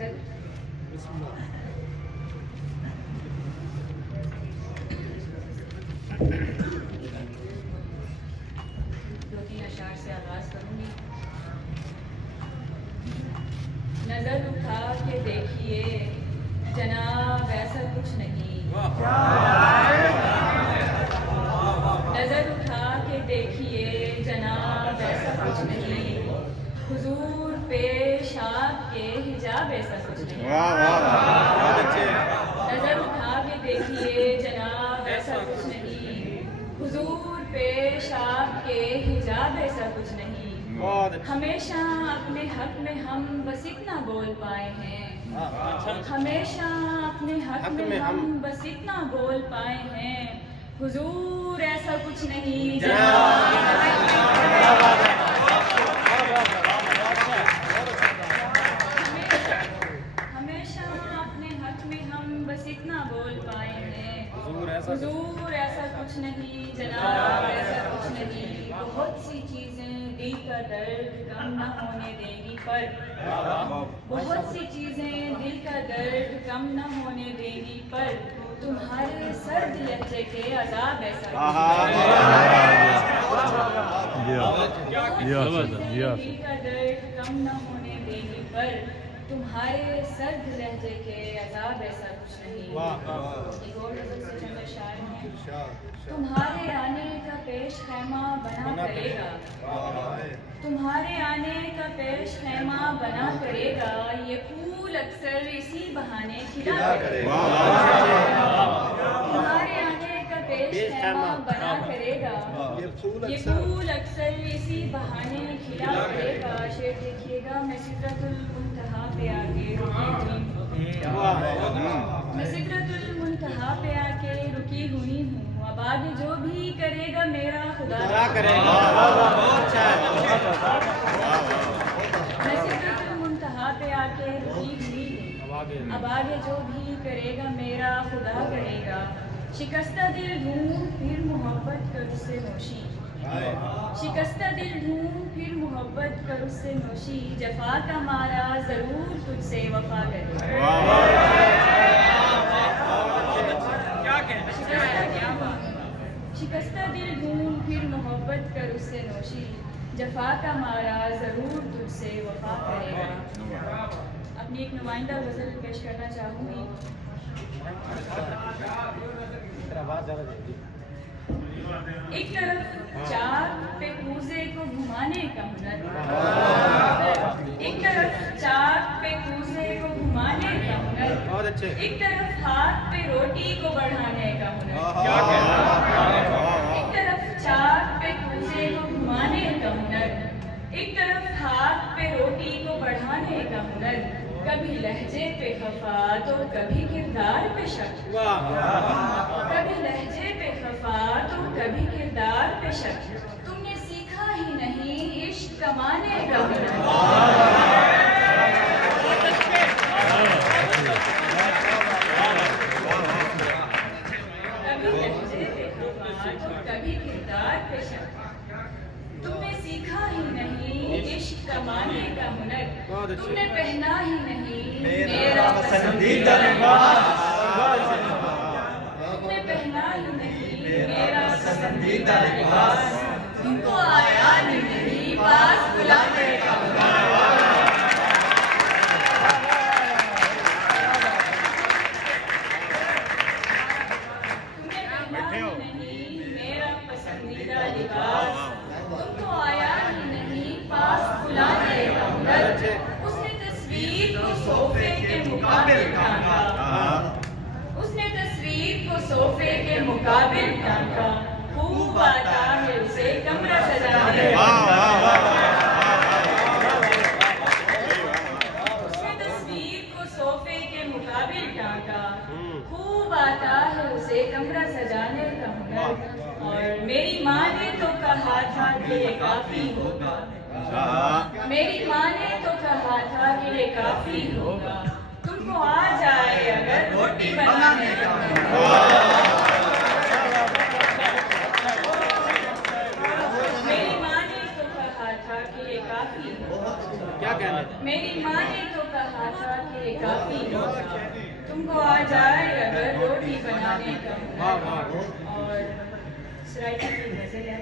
मकसद दो तीन अशार से आगाज करूंगी। नजर उठा के देखिए जनाब ऐसा कुछ नहीं, नजर उठा के देखिए जनाब ऐसा कुछ नहीं, हुजूर पेश आपके हिजाब ऐसा कुछ नहीं। नजर उठा के देखिए जनाब ऐसा कुछ नहीं, हुजूर पेश आपके हिजाब ऐसा कुछ नहीं। हमेशा अपने हक में हम बस इतना बोल पाए हैं, हमेशा अपने हक में हम बस इतना बोल पाए हैं, हुजूर ऐसा कुछ नहीं। हमेशा अपने हक में हम बस इतना बोल पाए हैं, हुजूर ऐसा कुछ नहीं जनाब, ऐसा कुछ नहीं। बहुत सी चीजें दिल का दर्द कम न होने देंगी पर, बहुत सी चीजें दिल का दर्द कम न होने देंगी पर, तुम्हारे सर्द लहजे के अज़ाब ऐसा दिल का दर्द कम न होने देंगी पर, तुम्हारे सर्द लहजे के अज़ाब ऐसा कुछ नहीं। एक और नज़र से चंद शायर हैं। तुम्हारे आने का पेश खैमा बना करेगा, तुम्हारे आने का पेश खैमा बना करेगा, ये फूल अक्सर इसी बहाने खिला करेगा। तुम्हारे आने का पेश खैमा बना करेगा, ये फूल अक्सर इसी बहाने खिला करेगा। शेर देखिएगा, मैं सिदरतुल मुंतहा पे आके रुकी हुई हूँ, मैं सिदरतुल मुंतहा पे आके रुकी हुई हूँ, अब आगे जो भी करेगा मेरा खुदा करेगा। मैं सिदरतुल मुंतहा पे आके रुकी हुई हूँ, अब आगे जो भी करेगा मेरा खुदा करेगा। शिकस्ता दिल ढूंढ फिर मोहब्बत कर उससे नोशी, शिकस्ता दिल ढूंढ फिर मोहब्बत कर उससे नोशी, जफा का मारा जरूर तुझसे वफा करेगा। शिकस्ता दिल ढूंढ फिर मोहब्बत कर उससे नोशी, जफा का मारा जरूर तुझसे वफा करेगा। अपनी एक नुमाइंदा गज़ल पेश करना चाहूँगी। एक तरफ चार पे कूजे को घुमाने का हुनर, एक तरफ चार पे कूजे को घुमाने का हुनर, एक तरफ हाथ पे रोटी को बढ़ाने का हुनर, एक तरफ चार पे कूजे को घुमाने का हुनर, एक तरफ हाथ पे रोटी को बढ़ाने का हुनर, कभी लहजे पे खफा तो कभी किरदार पे शक, कभी लहजे पे खफा तो कभी किरदार पे शक, तुमने सीखा ही नहीं इश्क कमाने का हुनर। कभी लहजे पे खफा तो कभी किरदार पे शक, तुमने सीखा ही नहीं इश्क कमाने का हुनर, तुमने पहना ही नहीं मेरा पसंदीदा लिबास, तुमने पहना ही नहीं मेरा पसंदीदा लिबास, तुमको आया ही नहीं पास बुलाने का हुनर। तुमने पहना ही नहीं मेरा पसंदीदा लिबास, तुमको आया ही नहीं पास बुलाने का हुनर, उसने तस्वीर को सोफे के मुकाबिल टांगा, उसने तस्वीर को सोफे के मुकाबिल टांगा, खूब आता है उसे कमरा सजाने का, उसने तस्वीर को सोफे के मुकाबिल टांगा, खूब आता है उसे कमरा सजाने का हुनर। और मेरी माँ ने तो कहा था कि ये काफी होगा, मेरी माँ ने तो कहा था कि ये काफी होगा, तुमको आ जाए अगर रोटी बनाने का हुनर। मेरी माँ ने तो कहा था कि ये काफी होगा, क्या कहना, मेरी माँ ने तो कहा था कि ये काफी है। तुमको आ जाए अगर रोटी बनाने का हुनर। और सराइता की गजल है।